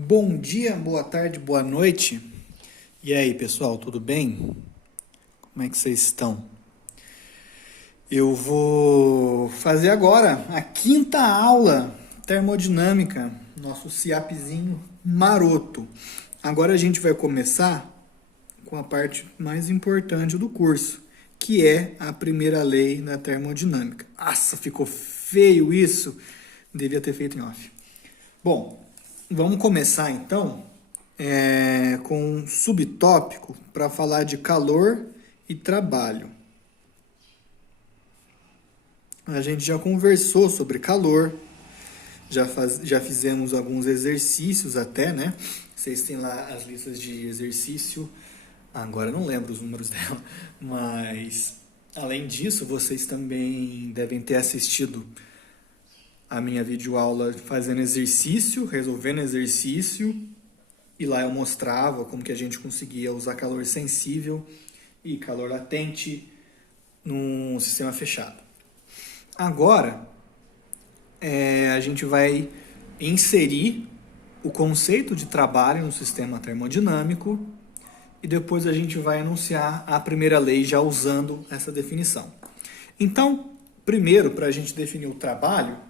Bom dia, boa tarde, boa noite. E aí, pessoal, tudo bem? Como é que vocês estão? Eu vou fazer agora a quinta aula termodinâmica, nosso CIAPzinho maroto. Agora a gente vai começar com a parte mais importante do curso, que é a primeira lei da termodinâmica. Nossa, ficou feio isso. Devia ter feito em off. Bom, vamos começar então com um subtópico para falar de calor e trabalho. A gente já conversou sobre calor, já fizemos alguns exercícios até, né? Vocês têm lá as listas de exercício, agora eu não lembro os números dela, mas além disso, vocês também devem ter assistido a minha videoaula fazendo exercício, resolvendo exercício, e lá eu mostrava como que a gente conseguia usar calor sensível e calor latente num sistema fechado. Agora, a gente vai inserir o conceito de trabalho no sistema termodinâmico e depois a gente vai enunciar a primeira lei já usando essa definição. Então, primeiro, para a gente definir o trabalho,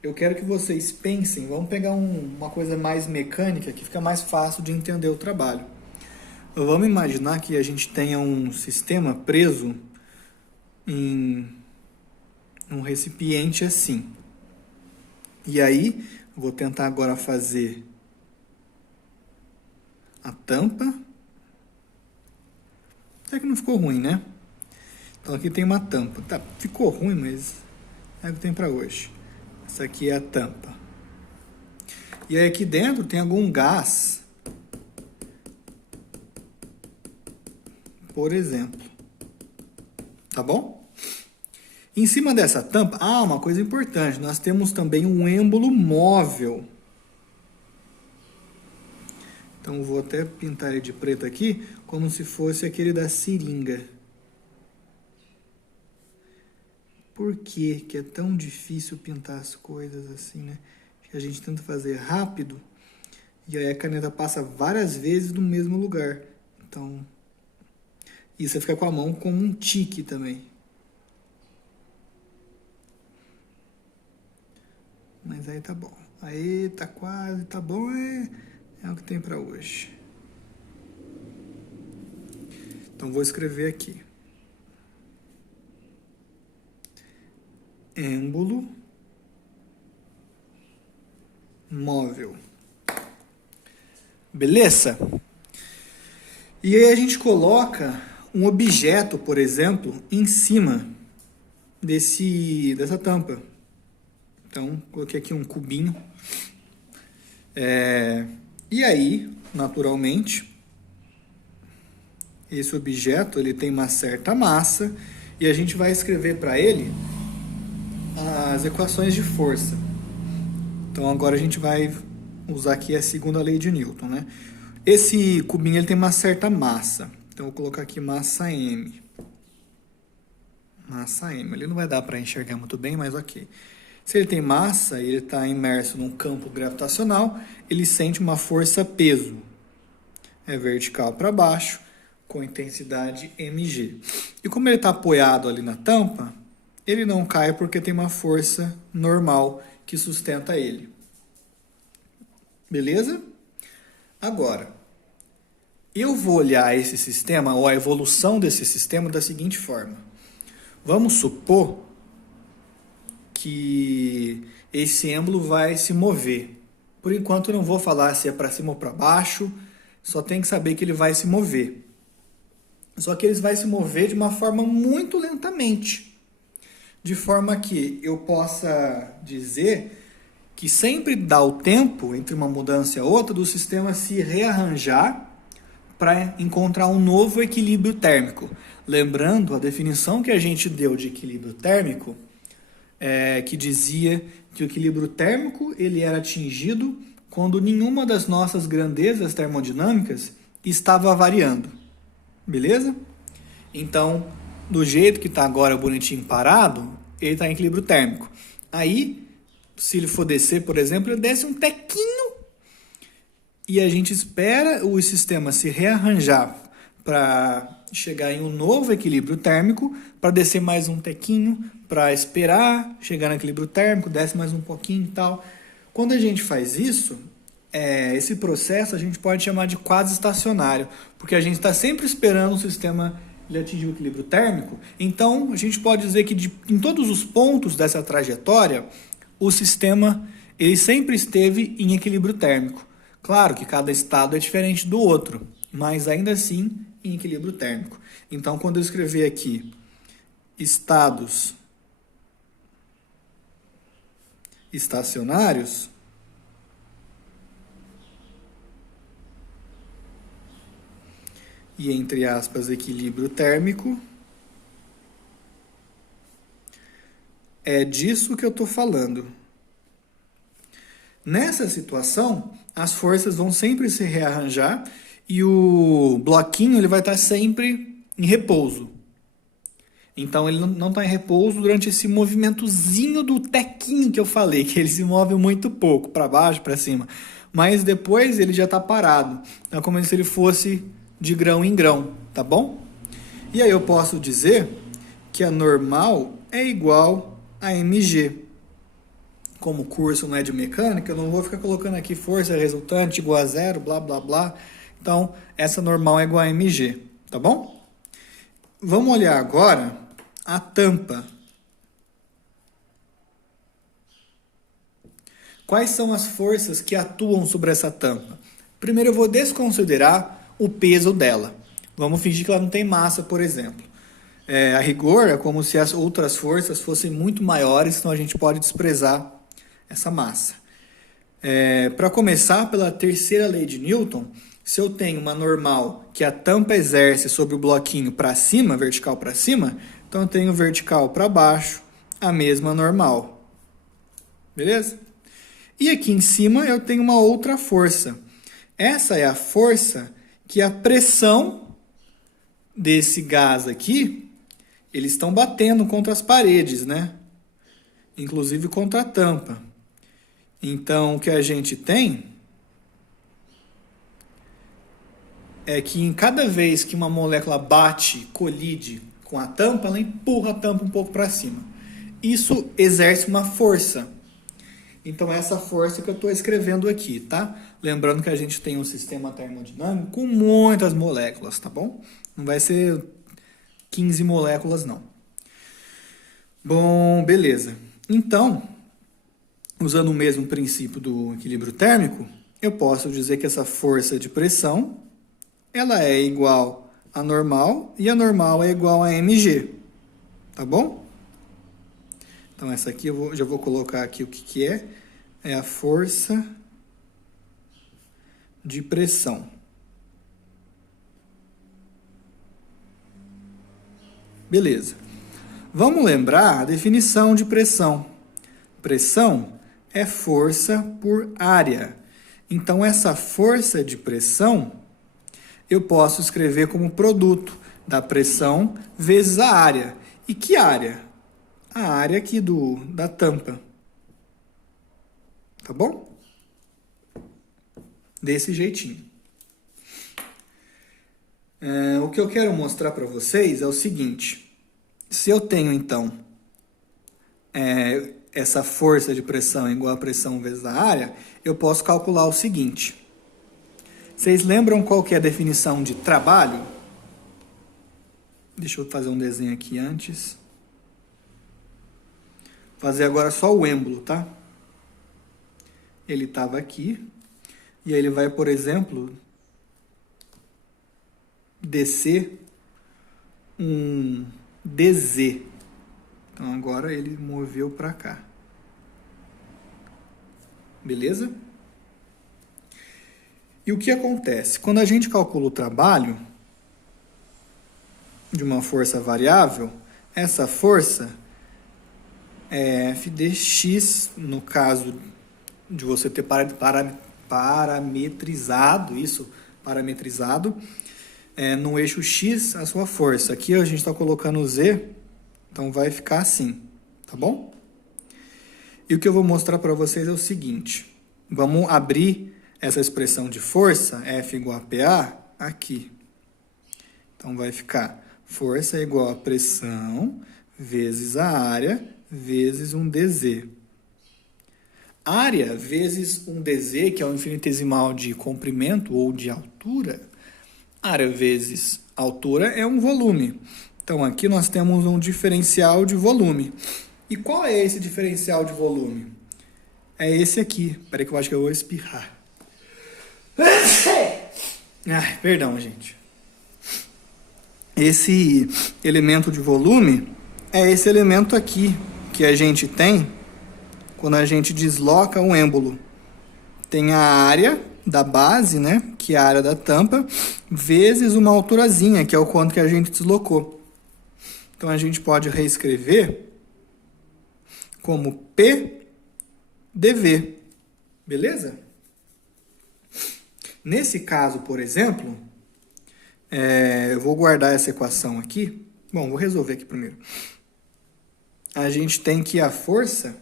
eu quero que vocês pensem, vamos pegar uma coisa mais mecânica que fica mais fácil de entender o trabalho. Vamos imaginar que a gente tenha um sistema preso em um recipiente assim. E aí, vou tentar agora fazer a tampa. Até que não ficou ruim, né? Então aqui tem uma tampa. Tá, ficou ruim, mas é o que tem para hoje. Essa aqui é a tampa. E aí aqui dentro tem algum gás. Por exemplo. Tá bom? Em cima dessa tampa, uma coisa importante, nós temos também um êmbolo móvel. Então eu vou até pintar ele de preto aqui, como se fosse aquele da seringa. Por que é tão difícil pintar as coisas assim, né? Que a gente tenta fazer rápido e aí a caneta passa várias vezes no mesmo lugar. Então, e você fica com a mão como um tique também. Mas aí tá bom. Aí tá quase, tá bom, é o que tem para hoje. Então vou escrever aqui. Êmbolo móvel. Beleza? E aí a gente coloca um objeto, por exemplo, em cima dessa tampa. Então, coloquei aqui um cubinho. E aí, naturalmente, esse objeto ele tem uma certa massa e a gente vai escrever para ele as equações de força. Então agora a gente vai usar aqui a segunda lei de Newton, né? Esse cubinho ele tem uma certa massa. Então eu vou colocar aqui massa M. Massa M. Ele não vai dar para enxergar muito bem, mas ok. Se ele tem massa e ele está imerso num campo gravitacional, ele sente uma força peso. É vertical para baixo, com intensidade mg. E como ele está apoiado ali na tampa, ele não cai porque tem uma força normal que sustenta ele. Beleza? Agora, eu vou olhar esse sistema, ou a evolução desse sistema, da seguinte forma. Vamos supor que esse êmbolo vai se mover. Por enquanto eu não vou falar se é para cima ou para baixo, só tem que saber que ele vai se mover. Só que ele vai se mover de uma forma muito lentamente. De forma que eu possa dizer que sempre dá o tempo entre uma mudança e outra do sistema se rearranjar para encontrar um novo equilíbrio térmico. Lembrando a definição que a gente deu de equilíbrio térmico, que dizia que o equilíbrio térmico ele era atingido quando nenhuma das nossas grandezas termodinâmicas estava variando. Beleza? Então, do jeito que está agora bonitinho parado, ele está em equilíbrio térmico. Aí, se ele for descer, por exemplo, ele desce um tequinho e a gente espera o sistema se rearranjar para chegar em um novo equilíbrio térmico, para descer mais um tequinho, para esperar chegar no equilíbrio térmico, desce mais um pouquinho e tal. Quando a gente faz isso, esse processo a gente pode chamar de quase estacionário, porque a gente está sempre esperando o sistema ele atingir o equilíbrio térmico. Então, a gente pode dizer que em todos os pontos dessa trajetória, o sistema ele sempre esteve em equilíbrio térmico. Claro que cada estado é diferente do outro, mas ainda assim em equilíbrio térmico. Então, quando eu escrever aqui estados estacionários, e entre aspas equilíbrio térmico, é disso que eu estou falando. Nessa situação, as forças vão sempre se rearranjar e o bloquinho ele vai estar sempre em repouso. Então ele não está em repouso durante esse movimentozinho do tequinho que eu falei, que ele se move muito pouco, para baixo, para cima. Mas depois ele já está parado. É como se ele fosse de grão em grão, tá bom? E aí eu posso dizer que a normal é igual a mg. Como o curso não é de mecânica, eu não vou ficar colocando aqui força resultante igual a zero, blá, blá, blá. Então, essa normal é igual a mg, tá bom? Vamos olhar agora a tampa. Quais são as forças que atuam sobre essa tampa? Primeiro eu vou desconsiderar o peso dela. Vamos fingir que ela não tem massa, por exemplo. A rigor, é como se as outras forças fossem muito maiores, então a gente pode desprezar essa massa. Para começar, pela terceira lei de Newton, se eu tenho uma normal que a tampa exerce sobre o bloquinho para cima, vertical para cima, então eu tenho vertical para baixo, a mesma normal. Beleza? E aqui em cima eu tenho uma outra força. Essa é a força que a pressão desse gás aqui, eles estão batendo contra as paredes, né? Inclusive contra a tampa. Então, o que a gente tem é que em cada vez que uma molécula bate, colide com a tampa, ela empurra a tampa um pouco para cima. Isso exerce uma força. Então, essa força que eu estou escrevendo aqui, tá? Lembrando que a gente tem um sistema termodinâmico com muitas moléculas, tá bom? Não vai ser 15 moléculas, não. Bom, beleza. Então, usando o mesmo princípio do equilíbrio térmico, eu posso dizer que essa força de pressão ela é igual a normal e a normal é igual a mg. Tá bom? Então, essa aqui eu já vou colocar aqui o que é. É a força de pressão. Beleza. Vamos lembrar a definição de pressão. Pressão é força por área. Então, essa força de pressão eu posso escrever como produto da pressão vezes a área. E que área? A área aqui da tampa. Tá bom? Desse jeitinho. O que eu quero mostrar para vocês é o seguinte. Se eu tenho, então, essa força de pressão igual a pressão vezes a área, eu posso calcular o seguinte. Vocês lembram qual que é a definição de trabalho? Deixa eu fazer um desenho aqui antes. Vou fazer agora só o êmbolo, tá? Ele estava aqui. E aí ele vai, por exemplo, descer um DZ. Então agora ele moveu para cá. Beleza? E o que acontece? Quando a gente calcula o trabalho de uma força variável, essa força é f dx, no caso de você ter parametrizado no eixo x a sua força. Aqui a gente está colocando o z, então vai ficar assim, tá bom? E o que eu vou mostrar para vocês é o seguinte. Vamos abrir essa expressão de força, F igual a PA, aqui. Então, vai ficar força é igual a pressão vezes a área vezes um dz. Área vezes um dz, que é o infinitesimal de comprimento ou de altura. Área vezes altura é um volume. Então, aqui nós temos um diferencial de volume. E qual é esse diferencial de volume? É esse aqui. Espera aí que eu acho que eu vou espirrar. Ai, perdão, gente. Esse elemento de volume é esse elemento aqui que a gente tem quando a gente desloca um êmbolo. Tem a área da base, né, que é a área da tampa, vezes uma alturazinha, que é o quanto que a gente deslocou. Então, a gente pode reescrever como P dV. Beleza? Nesse caso, por exemplo, eu vou guardar essa equação aqui. Bom, vou resolver aqui primeiro. A gente tem que a força,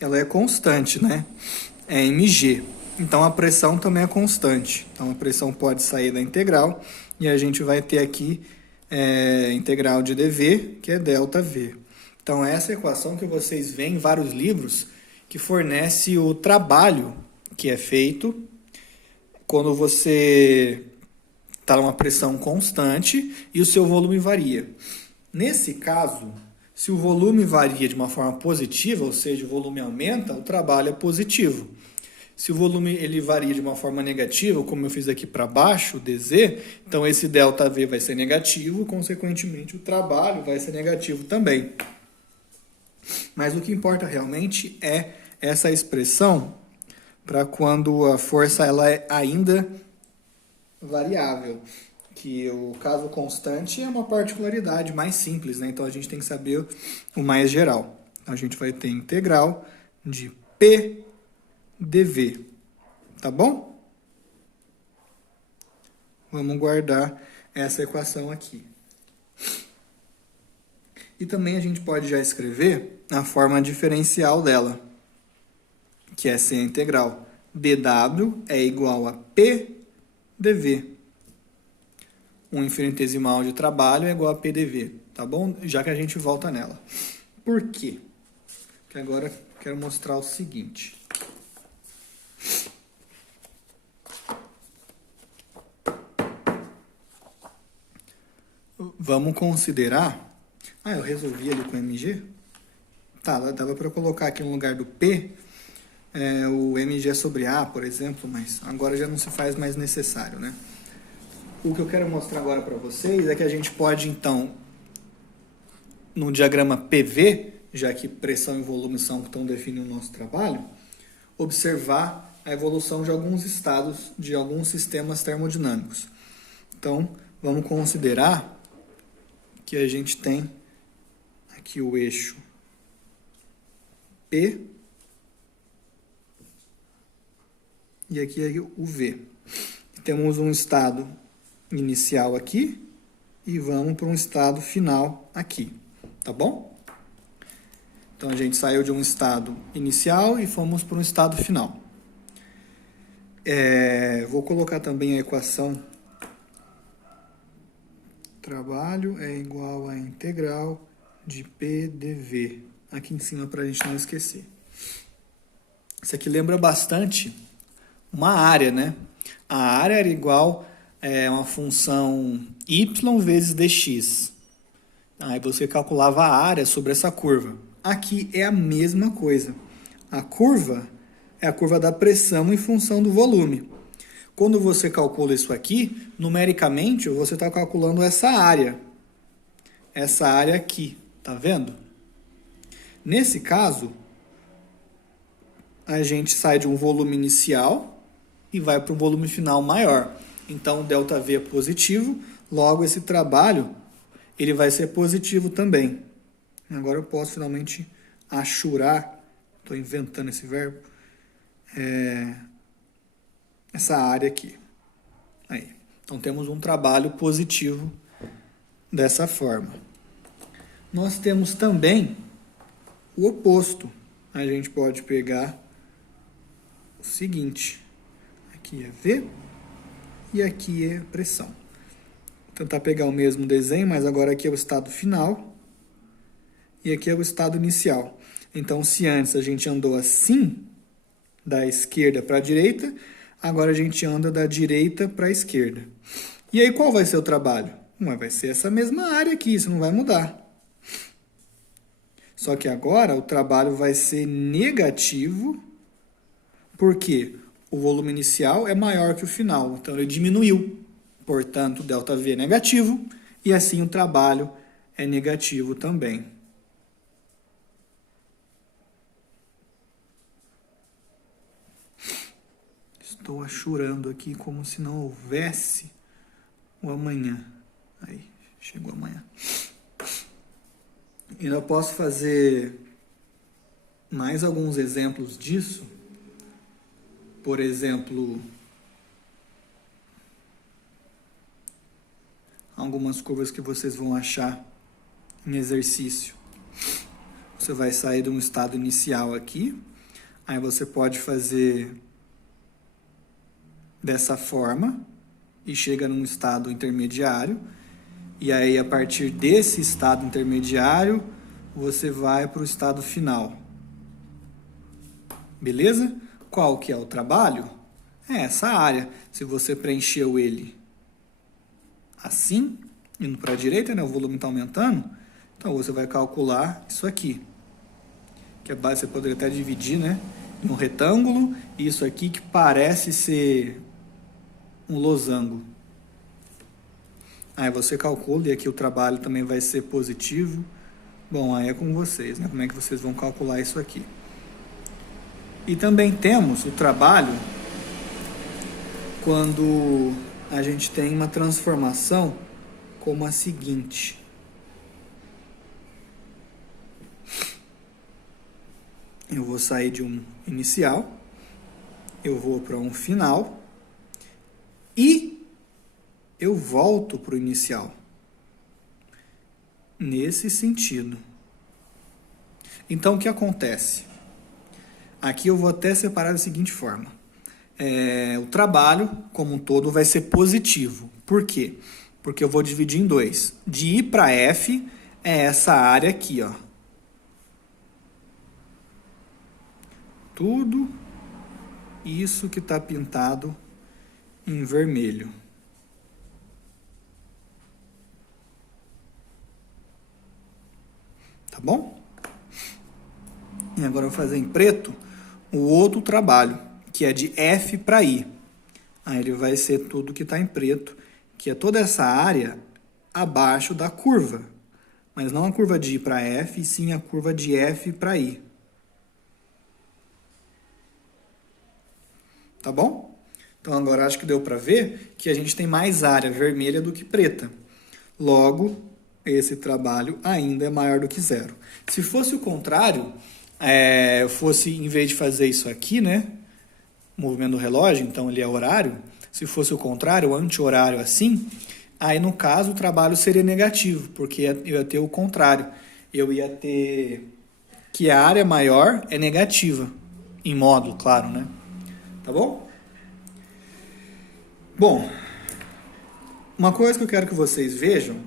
ela é constante, né? É mg. Então, a pressão também é constante. Então, a pressão pode sair da integral e a gente vai ter aqui integral de dV, que é ΔV. Então, essa equação que vocês veem em vários livros que fornece o trabalho que é feito quando você está numa pressão constante e o seu volume varia. Nesse caso, se o volume varia de uma forma positiva, ou seja, o volume aumenta, o trabalho é positivo. Se o volume ele varia de uma forma negativa, como eu fiz aqui para baixo, dz, então esse ΔV vai ser negativo, consequentemente o trabalho vai ser negativo também. Mas o que importa realmente é essa expressão para quando a força ela é ainda variável, que o caso constante é uma particularidade mais simples, né? Então a gente tem que saber o mais geral. Então a gente vai ter integral de P dV, tá bom? Vamos guardar essa equação aqui. E também a gente pode já escrever a forma diferencial dela, que é ser a integral dW é igual a P dV. Um infinitesimal de trabalho é igual a P dV, tá bom? Já que a gente volta nela. Por quê? Porque agora eu quero mostrar o seguinte. Vamos considerar... eu resolvi ali com mg? Tá, dava para colocar aqui no lugar do P o mg sobre A, por exemplo, mas agora já não se faz mais necessário, né? O que eu quero mostrar agora para vocês é que a gente pode, então, no diagrama PV, já que pressão e volume são que estão definindo o nosso trabalho, observar a evolução de alguns estados de alguns sistemas termodinâmicos. Então, vamos considerar que a gente tem aqui o eixo P e aqui é o V. Temos um estado inicial aqui e vamos para um estado final aqui, tá bom? Então, a gente saiu de um estado inicial e fomos para um estado final. Vou colocar também a equação trabalho é igual a integral de P dV, aqui em cima para a gente não esquecer. Isso aqui lembra bastante uma área, né? A área era igual a uma função y vezes dx. Aí você calculava a área sobre essa curva. Aqui é a mesma coisa. A curva é a curva da pressão em função do volume. Quando você calcula isso aqui, numericamente, você está calculando essa área. Essa área aqui, tá vendo? Nesse caso, a gente sai de um volume inicial e vai para um volume final maior. Então, o ΔV é positivo, logo esse trabalho ele vai ser positivo também. Agora eu posso finalmente achurar, estou inventando esse verbo, essa área aqui. Aí. Então, temos um trabalho positivo dessa forma. Nós temos também o oposto. A gente pode pegar o seguinte. Aqui é V e aqui é pressão. Vou tentar pegar o mesmo desenho, mas agora aqui é o estado final e aqui é o estado inicial. Então, se antes a gente andou assim, da esquerda para a direita, agora a gente anda da direita para a esquerda. E aí qual vai ser o trabalho? Vai ser essa mesma área aqui, isso não vai mudar. Só que agora o trabalho vai ser negativo, porque o volume inicial é maior que o final, então ele diminuiu. Portanto, ΔV é negativo, e assim o trabalho é negativo também. Estou achurando aqui como se não houvesse o amanhã. Aí, chegou amanhã. E eu posso fazer mais alguns exemplos disso. Por exemplo, algumas curvas que vocês vão achar em exercício. Você vai sair de um estado inicial aqui, aí você pode fazer dessa forma e chega num estado intermediário, e aí a partir desse estado intermediário você vai para o estado final. Beleza? Qual que é o trabalho? É essa área. Se você preencheu ele assim, indo para a direita, né, o volume está aumentando, então você vai calcular isso aqui. Que é base, você poderia até dividir, né, em um retângulo, e isso aqui que parece ser um losango. Aí você calcula, e aqui o trabalho também vai ser positivo. Bom, aí é com vocês, né? Como é que vocês vão calcular isso aqui? E também temos o trabalho quando a gente tem uma transformação como a seguinte. Eu vou sair de um inicial, eu vou para um final e eu volto para o inicial. Nesse sentido. Então, o que acontece? Aqui eu vou até separar da seguinte forma. O trabalho, como um todo, vai ser positivo. Por quê? Porque eu vou dividir em dois. De I para F é essa área aqui, ó. Tudo isso que está pintado em vermelho. Tá bom? E agora eu vou fazer em preto o outro trabalho, que é de F para I. Aí ele vai ser tudo que está em preto, que é toda essa área abaixo da curva. Mas não a curva de I para F, e sim a curva de F para I. Tá bom? Então agora acho que deu para ver que a gente tem mais área vermelha do que preta. Logo, esse trabalho ainda é maior do que zero. Se fosse o contrário, em vez de fazer isso aqui, né, movimento do relógio, então ele é horário, se fosse o contrário, o anti-horário assim, aí no caso o trabalho seria negativo, porque eu ia ter o contrário. Eu ia ter que a área maior é negativa, em módulo, claro, né? Tá bom? Bom, uma coisa que eu quero que vocês vejam,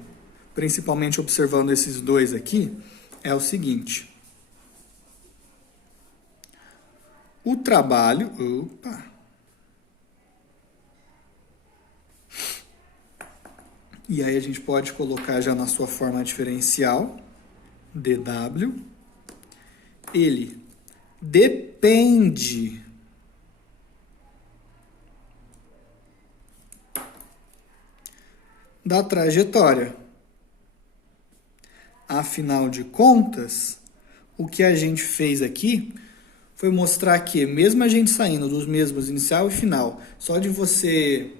principalmente observando esses dois aqui, é o seguinte. O trabalho... Opa! E aí a gente pode colocar já na sua forma diferencial, dW. Ele depende da trajetória. Afinal de contas, o que a gente fez aqui foi mostrar que, mesmo a gente saindo dos mesmos inicial e final, só de você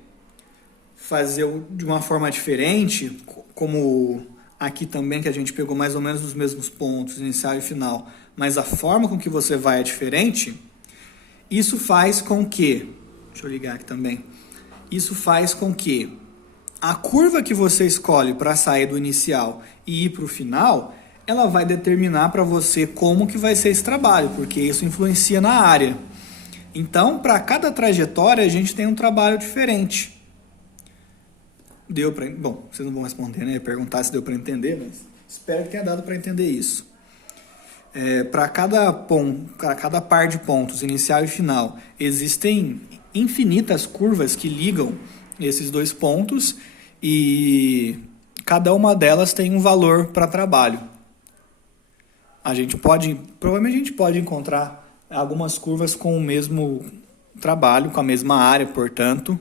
fazer de uma forma diferente, como aqui também, que a gente pegou mais ou menos os mesmos pontos, inicial e final, mas a forma com que você vai é diferente, isso faz com que, deixa eu ligar aqui também, isso faz com que a curva que você escolhe para sair do inicial e ir para o final, ela vai determinar para você como que vai ser esse trabalho, porque isso influencia na área. Então, para cada trajetória, a gente tem um trabalho diferente. Deu para... Bom, vocês não vão responder, né? Perguntar se deu para entender, mas espero que tenha dado para entender isso. Para cada par de pontos, inicial e final, existem infinitas curvas que ligam esses dois pontos e cada uma delas tem um valor para trabalho. Provavelmente a gente pode encontrar algumas curvas com o mesmo trabalho, com a mesma área, portanto.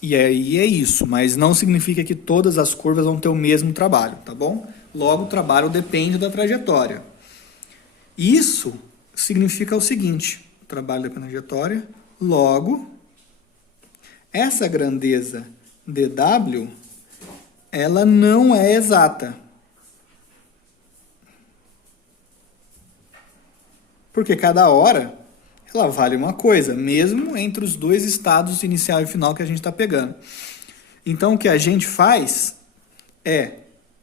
E aí é isso, mas não significa que todas as curvas vão ter o mesmo trabalho, tá bom? Logo, o trabalho depende da trajetória. Isso significa o seguinte, o trabalho depende da trajetória, logo, essa grandeza dW, ela não é exata. Porque cada hora ela vale uma coisa, mesmo entre os dois estados inicial e final que a gente está pegando. Então, o que a gente faz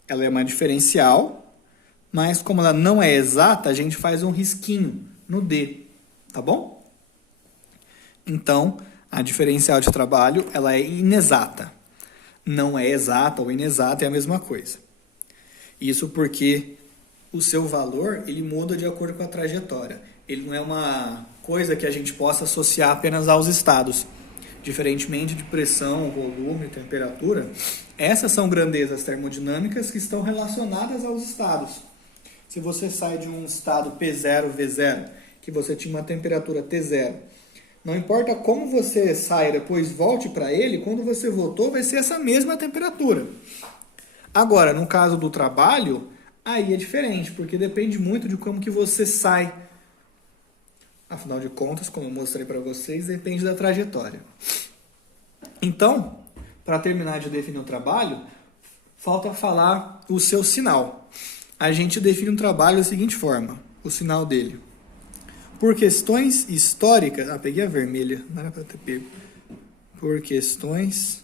ela é uma diferencial, mas como ela não é exata, a gente faz um risquinho no D, tá bom? Então, a diferencial de trabalho, ela é inexata. Não é exata ou inexata, é a mesma coisa. Isso porque o seu valor, ele muda de acordo com a trajetória. Ele não é uma coisa que a gente possa associar apenas aos estados. Diferentemente de pressão, volume, temperatura, essas são grandezas termodinâmicas que estão relacionadas aos estados. Se você sai de um estado P0, V0, que você tinha uma temperatura T0, não importa como você sai e depois volte para ele, quando você voltou vai ser essa mesma temperatura. Agora, no caso do trabalho, aí é diferente, porque depende muito de como que você sai. Afinal de contas, como eu mostrei para vocês, depende da trajetória. Então, para terminar de definir o trabalho, falta falar o seu sinal. A gente define um trabalho da seguinte forma, o sinal dele. Por questões históricas... peguei a vermelha, não era para ter pego. Por questões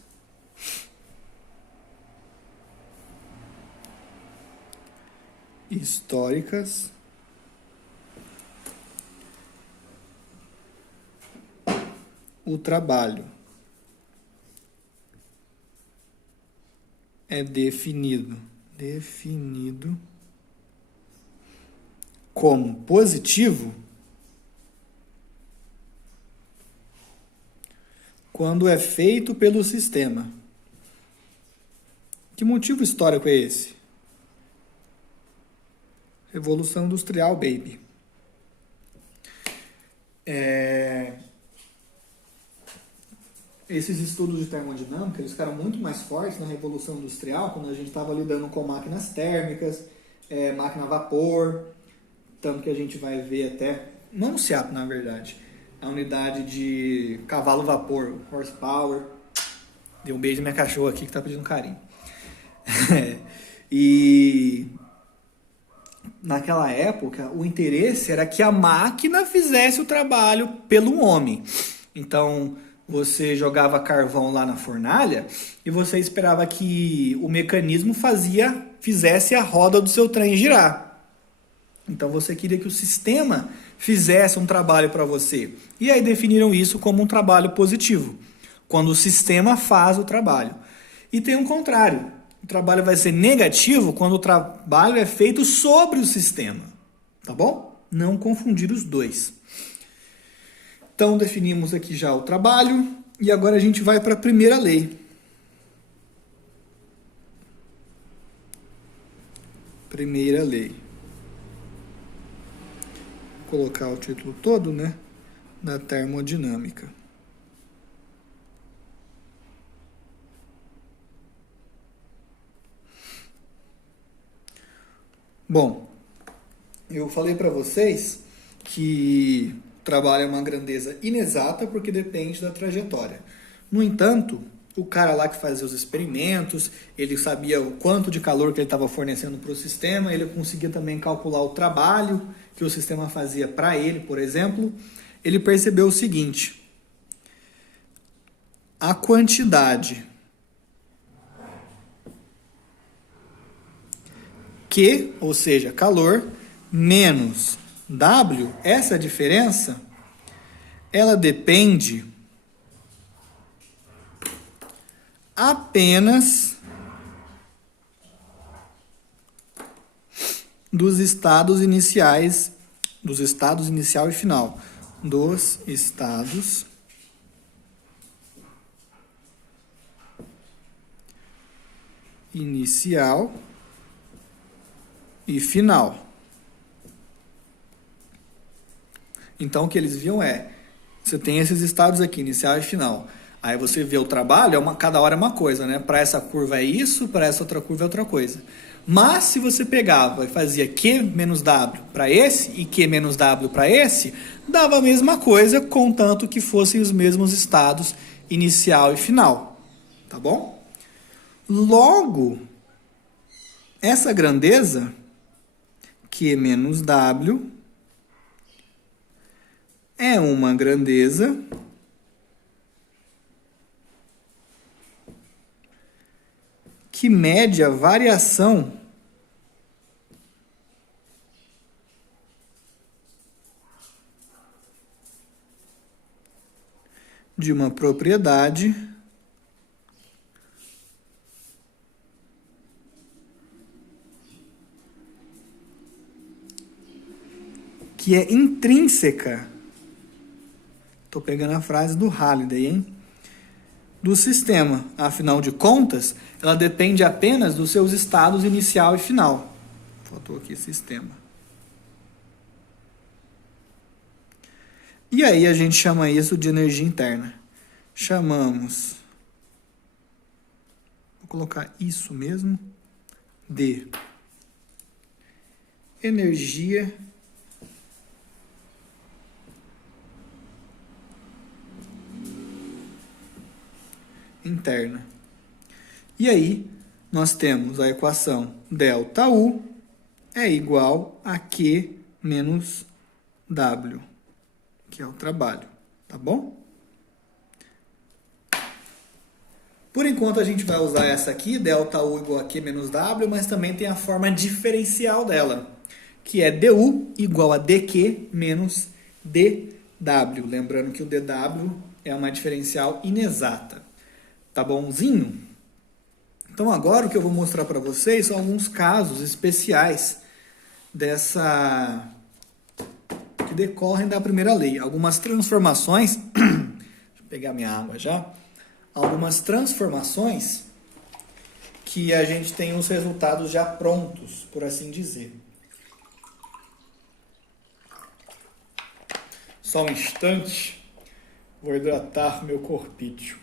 históricas, o trabalho é definido como positivo quando é feito pelo sistema. Que motivo histórico é esse? Revolução Industrial, baby. Esses estudos de termodinâmica, eles ficaram muito mais fortes na Revolução Industrial, quando a gente estava lidando com máquinas térmicas, máquina a vapor, tanto que a gente vai ver até, não no SEAP, na verdade, a unidade de cavalo-vapor, horsepower. Dei um beijo na minha cachorra aqui que está pedindo carinho. E naquela época, o interesse era que a máquina fizesse o trabalho pelo homem. Então, você jogava carvão lá na fornalha e você esperava que o mecanismo fizesse a roda do seu trem girar. Então, você queria que o sistema fizesse um trabalho para você. E aí definiram isso como um trabalho positivo, quando o sistema faz o trabalho. E tem um contrário. O trabalho vai ser negativo quando o trabalho é feito sobre o sistema. Tá bom? Não confundir os dois. Então, definimos aqui já o trabalho. E agora a gente vai para a primeira lei. Primeira lei. Vou colocar o título todo, né? Da termodinâmica. Bom, eu falei para vocês que o trabalho é uma grandeza inexata porque depende da trajetória. No entanto, o cara lá que fazia os experimentos, ele sabia o quanto de calor que ele estava fornecendo para o sistema, ele conseguia também calcular o trabalho que o sistema fazia para ele, por exemplo. Ele percebeu o seguinte: a quantidade Q, ou seja, calor, menos W, essa diferença, ela depende apenas dos estados iniciais, dos estados inicial e final. Dos estados inicial e final. Então, o que eles viam você tem esses estados aqui, inicial e final. Aí você vê o trabalho, cada hora é uma coisa, né? Para essa curva é isso, para essa outra curva é outra coisa. Mas se você pegava e fazia Q menos W para esse e Q menos W para esse, dava a mesma coisa, contanto que fossem os mesmos estados inicial e final. Tá bom? Logo, essa grandeza, Q menos W, é uma grandeza que mede a variação de uma propriedade que é intrínseca. Estou pegando a frase do Halliday, hein? Do sistema. Afinal de contas, ela depende apenas dos seus estados inicial e final. Faltou aqui sistema. E aí a gente chama isso de energia interna. Chamamos, vou colocar isso mesmo, de energia interna. E aí, nós temos a equação ΔU é igual a Q menos W, que é o trabalho, tá bom? Por enquanto, a gente vai usar essa aqui, ΔU igual a Q menos W, mas também tem a forma diferencial dela, que é DU igual a DQ menos DW. Lembrando que o DW é uma diferencial inexata. Tá bonzinho? Então agora o que eu vou mostrar para vocês são alguns casos especiais que decorrem da primeira lei. Algumas transformações, deixa eu pegar minha água já, algumas transformações que a gente tem os resultados já prontos, por assim dizer. Só um instante, vou hidratar meu corpício.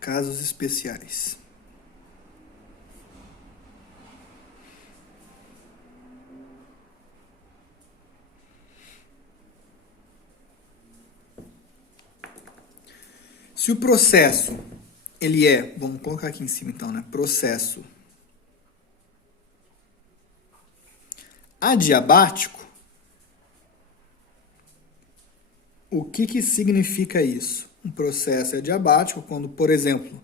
Casos especiais. Se o processo, vamos colocar aqui em cima então, né? Processo adiabático, o que significa isso? Um processo adiabático, quando, por exemplo,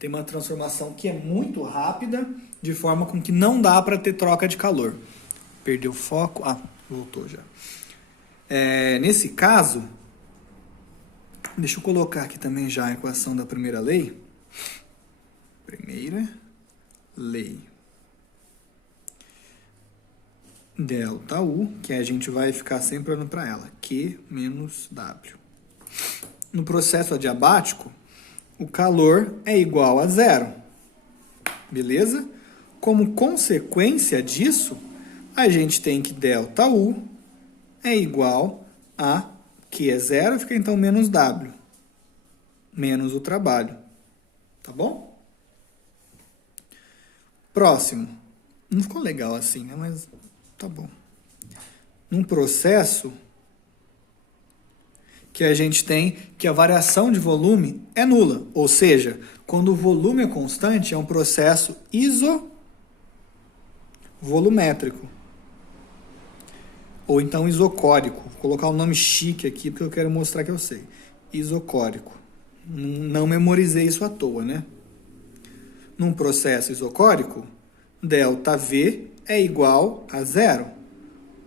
tem uma transformação que é muito rápida, de forma com que não dá para ter troca de calor. Perdeu o foco. Voltou já. Nesse caso, deixa eu colocar aqui também já a equação da primeira lei. Primeira lei. ΔU, que a gente vai ficar sempre olhando para ela. Q menos W. No processo adiabático, o calor é igual a zero. Beleza? Como consequência disso, a gente tem que ΔU é igual a Q é zero, fica então menos W. Menos o trabalho. Tá bom? Próximo. Não ficou legal assim, né? Mas tá bom. Num processo que a gente tem que a variação de volume é nula. Ou seja, quando o volume é constante, é um processo isovolumétrico. ou então isocórico. Vou colocar um nome chique aqui porque eu quero mostrar que eu sei. Isocórico. Não memorizei isso à toa, né? Num processo isocórico, ΔV é igual a zero.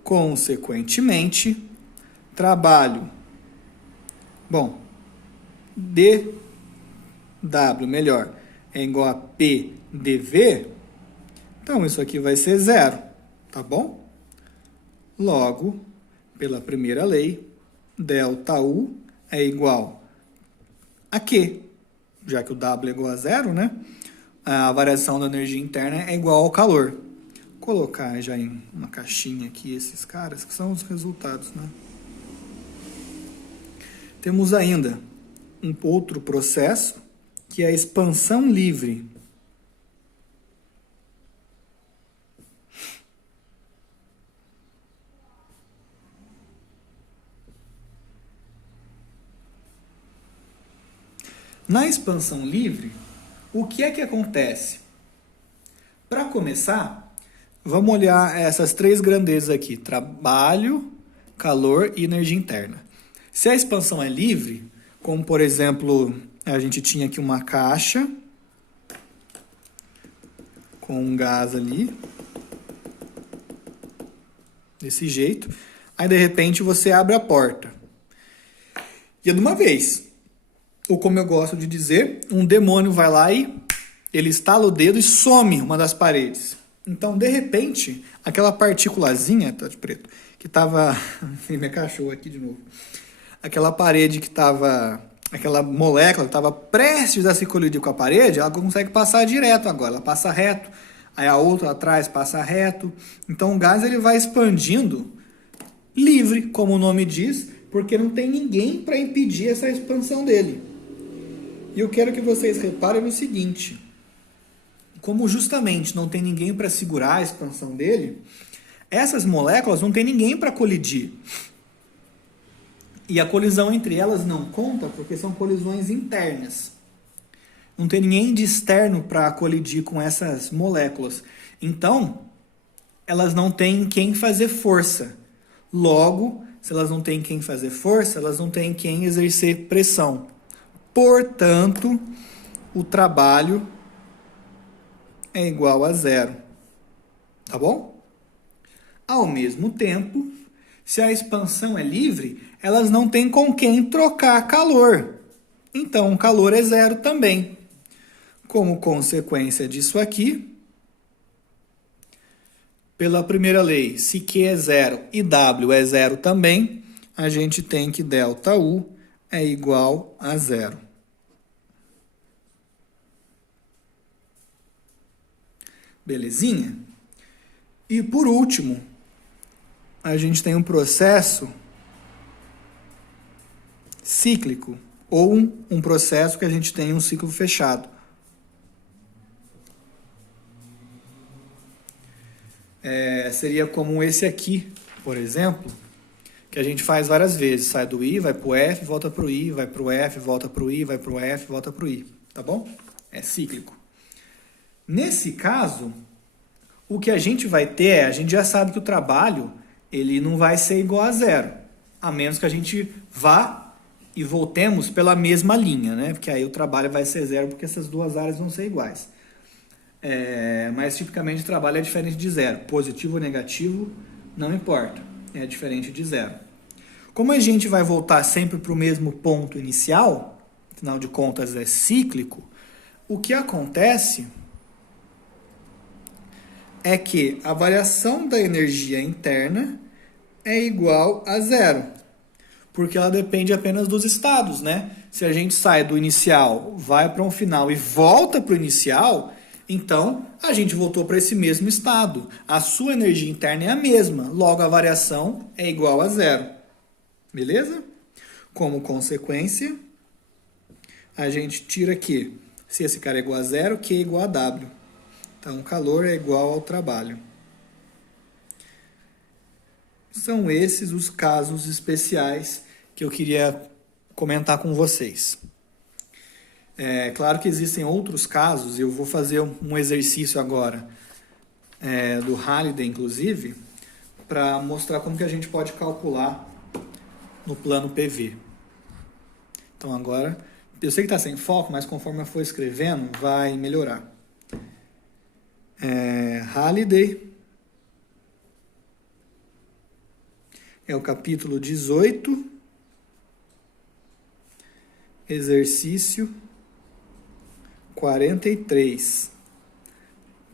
Consequentemente, trabalho. Bom, dW, melhor, é igual a PdV. Então, isso aqui vai ser zero, tá bom? Logo, pela primeira lei, ΔU é igual a Q, já que o W é igual a zero, né? A variação da energia interna é igual ao calor. Vou colocar já em uma caixinha aqui esses caras, que são os resultados, né? Temos ainda um outro processo, que é a expansão livre. Na expansão livre, o que é que acontece? Para começar, vamos olhar essas três grandezas aqui: trabalho, calor e energia interna. Se a expansão é livre, como por exemplo, a gente tinha aqui uma caixa com um gás ali, desse jeito, aí de repente você abre a porta. E é de uma vez. Ou como eu gosto de dizer, um demônio vai lá e ele estala o dedo e some uma das paredes. Então, de repente, aquela partículazinha, tá de preto, que estava... minha cachorra aqui de novo. Aquela parede que estava... aquela molécula que estava prestes a se colidir com a parede, ela consegue passar direto agora, ela passa reto. Aí a outra atrás passa reto. Então, o gás ele vai expandindo livre, como o nome diz, porque não tem ninguém para impedir essa expansão dele. E eu quero que vocês reparem no seguinte: como justamente não tem ninguém para segurar a expansão dele, essas moléculas não tem ninguém para colidir. E a colisão entre elas não conta porque são colisões internas. Não tem ninguém de externo para colidir com essas moléculas. Então, elas não têm quem fazer força. Logo, se elas não têm quem fazer força, elas não têm quem exercer pressão. Portanto, o trabalho é igual a zero. Tá bom? Ao mesmo tempo, se a expansão é livre, elas não têm com quem trocar calor. Então, o calor é zero também. Como consequência disso aqui, pela primeira lei, se Q é zero e W é zero também, a gente tem que ΔU é igual a zero. Belezinha? E por último, a gente tem um processo cíclico, ou um processo que a gente tem um ciclo fechado. Seria como esse aqui, por exemplo, que a gente faz várias vezes. Sai do I, vai para o F, volta para o I, vai para o F, volta para o I, vai para o F, volta para o I. Tá bom? É cíclico. Nesse caso, o que a gente vai ter a gente já sabe que o trabalho ele não vai ser igual a zero, a menos que a gente vá e voltemos pela mesma linha, né? Porque aí o trabalho vai ser zero, porque essas duas áreas vão ser iguais. Mas tipicamente o trabalho é diferente de zero. Positivo ou negativo, não importa. É diferente de zero. Como a gente vai voltar sempre para o mesmo ponto inicial, afinal de contas é cíclico, o que acontece é que a variação da energia interna é igual a zero, porque ela depende apenas dos estados, né? Se a gente sai do inicial, vai para um final e volta para o inicial, então a gente voltou para esse mesmo estado. A sua energia interna é a mesma, logo a variação é igual a zero. Beleza? Como consequência, a gente tira aqui, se esse cara é igual a zero, Q é igual a W. Então, calor é igual ao trabalho. São esses os casos especiais que eu queria comentar com vocês. Claro que existem outros casos, eu vou fazer um exercício agora, do Halliday, inclusive, para mostrar como que a gente pode calcular no plano PV. Então agora, eu sei que está sem foco, mas conforme eu for escrevendo, vai melhorar. Halliday é o capítulo 18, exercício 43.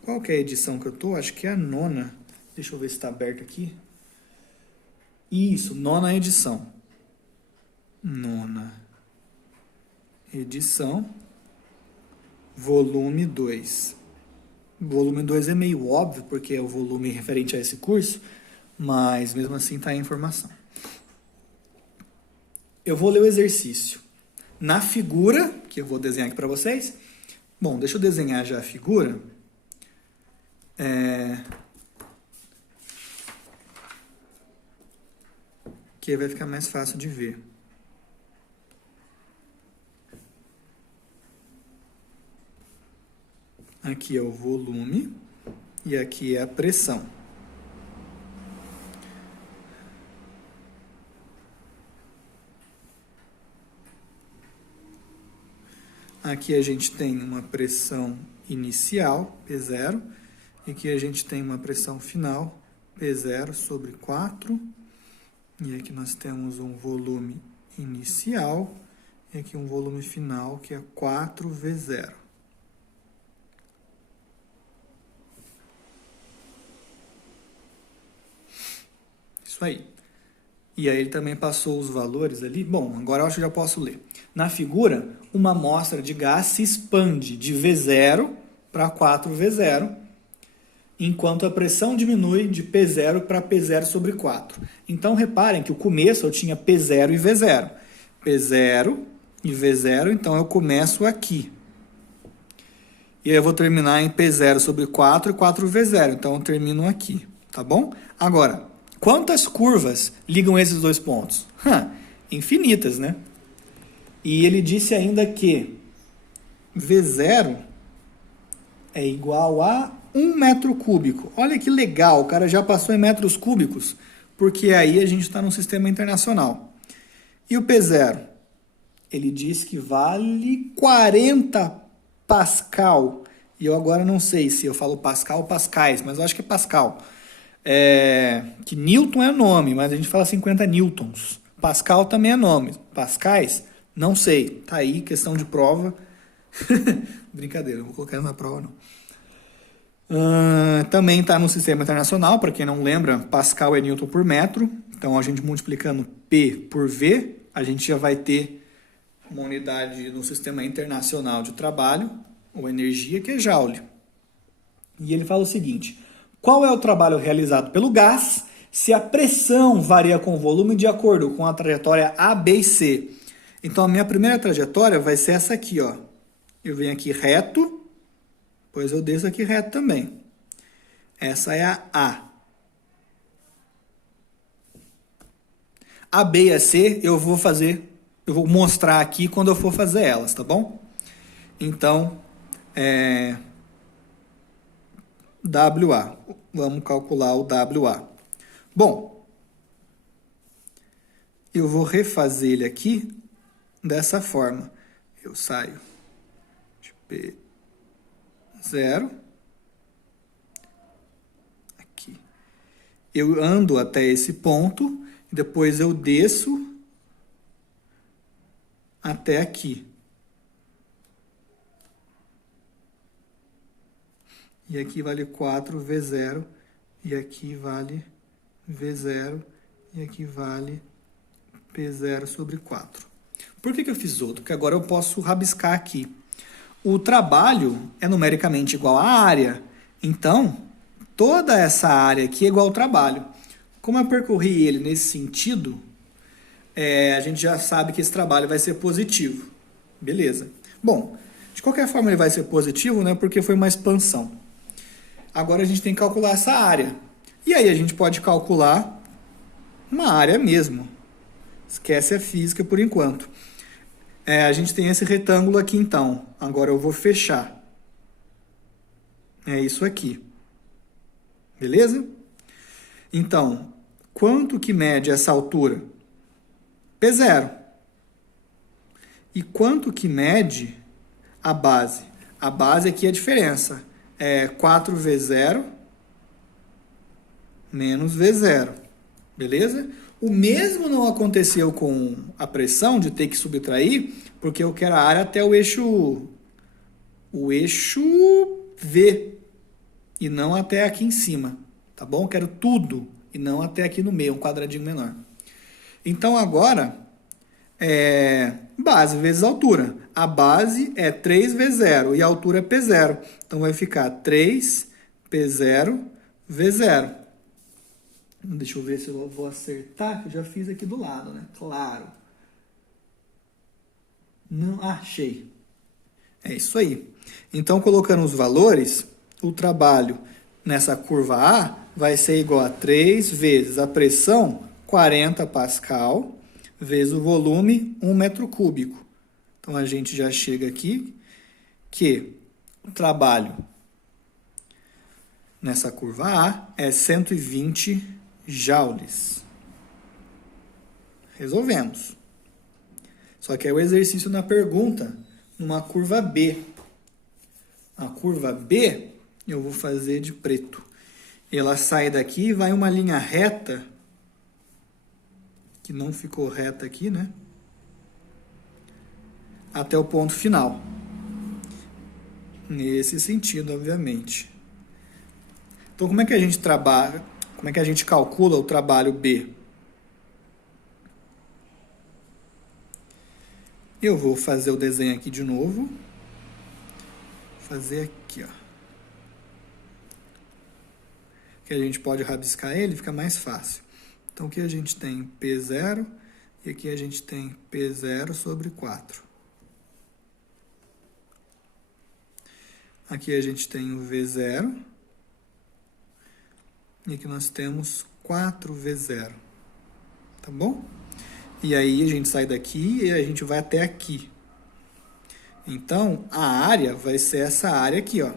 Qual que é a edição que eu tô? Acho que é a 9ª. Deixa eu ver se está aberto aqui. Isso, 9ª edição. 9ª edição, volume 2. Volume 2 é meio óbvio, porque é o volume referente a esse curso, mas mesmo assim está a informação. Eu vou ler o exercício. Na figura, que eu vou desenhar aqui para vocês. Bom, deixa eu desenhar já a figura. Que aí vai ficar mais fácil de ver. Aqui é o volume e aqui é a pressão. Aqui a gente tem uma pressão inicial, P0, e aqui a gente tem uma pressão final, P0 sobre 4. E aqui nós temos um volume inicial e aqui um volume final, que é 4V0. Isso aí. E aí ele também passou os valores ali. Bom, agora eu acho que já posso ler. Na figura, uma amostra de gás se expande de V0 para 4V0, enquanto a pressão diminui de P0 para P0 sobre 4. Então, reparem que o começo eu tinha P0 e V0. P0 e V0, então eu começo aqui. E aí eu vou terminar em P0 sobre 4 e 4V0. Então, eu termino aqui, tá bom? Agora, quantas curvas ligam esses dois pontos? Infinitas, né? E ele disse ainda que V0 é igual a 1 metro cúbico. Olha que legal, o cara já passou em metros cúbicos, porque aí a gente está num sistema internacional. E o P0? Ele diz que vale 40 Pascal. E eu agora não sei se eu falo Pascal ou Pascais, mas eu acho que é Pascal. Que Newton é nome, mas a gente fala 50 newtons. Pascal também é nome. Pascais? Não sei. Tá aí, questão de prova. Brincadeira, não vou colocar na prova não. Também está no sistema internacional, para quem não lembra, Pascal é Newton por metro. Então, a gente multiplicando P por V, a gente já vai ter uma unidade no sistema internacional de trabalho, ou energia, que é Joule. E ele fala o seguinte: qual é o trabalho realizado pelo gás se a pressão varia com o volume de acordo com a trajetória A, B e C? Então, a minha primeira trajetória vai ser essa aqui, ó. Eu venho aqui reto, depois eu desço aqui reto também. Essa é a A. A, B e a C eu vou mostrar aqui quando eu for fazer elas, tá bom? Então, WA. Vamos calcular o WA. Bom, eu vou refazer ele aqui dessa forma. Eu saio de P0. Aqui. Eu ando até esse ponto, depois eu desço até aqui. E aqui vale 4V0, e aqui vale V0, e aqui vale P0 sobre 4. Por que eu fiz outro? Porque agora eu posso rabiscar aqui. O trabalho é numericamente igual à área, então toda essa área aqui é igual ao trabalho. Como eu percorri ele nesse sentido, a gente já sabe que esse trabalho vai ser positivo. Beleza. Bom, de qualquer forma ele vai ser positivo, né, porque foi uma expansão. Agora a gente tem que calcular essa área. E aí a gente pode calcular uma área mesmo. Esquece a física por enquanto. A gente tem esse retângulo aqui então. Agora eu vou fechar. É isso aqui. Beleza? Então, quanto que mede essa altura? P0. E quanto que mede a base? A base aqui é a diferença. É 4V0 menos V0. Beleza? O mesmo não aconteceu com a pressão de ter que subtrair, porque eu quero a área até o eixo V e não até aqui em cima, tá bom? Eu quero tudo e não até aqui no meio, um quadradinho menor. Então agora, base vezes altura. A base é 3V0 e a altura é P0. Então vai ficar 3P0 V0. Deixa eu ver se eu vou acertar, que eu já fiz aqui do lado, né? Claro. Não, achei. É isso aí. Então, colocando os valores, o trabalho nessa curva A vai ser igual a 3 vezes a pressão, 40 pascal, vezes o volume, 1 metro cúbico. Então, a gente já chega aqui que o trabalho nessa curva A é 120 joules. Resolvemos. Só que é o exercício na pergunta, numa curva B. A curva B eu vou fazer de preto. Ela sai daqui e vai uma linha reta, que não ficou reta aqui, né? Até o ponto final. Nesse sentido, obviamente. Então, como é que a gente trabalha? Como é que a gente calcula o trabalho B? Eu vou fazer o desenho aqui de novo. Vou fazer aqui, ó. Que a gente pode rabiscar ele, fica mais fácil. Então, aqui a gente tem P0 e aqui a gente tem P0 sobre 4. Aqui a gente tem o V0. E aqui nós temos 4V0. Tá bom? E aí a gente sai daqui e a gente vai até aqui. Então, a área vai ser essa área aqui, ó.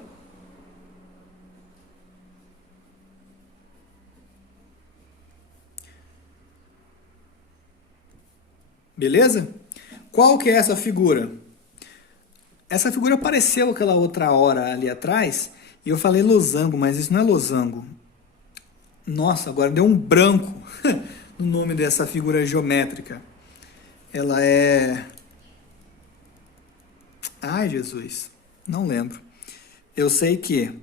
Beleza? Qual que é essa figura? Essa figura apareceu aquela outra hora ali atrás e eu falei losango, mas isso não é losango. Nossa, agora deu um branco no nome dessa figura geométrica. Ela é... Ai, Jesus, não lembro. Eu sei que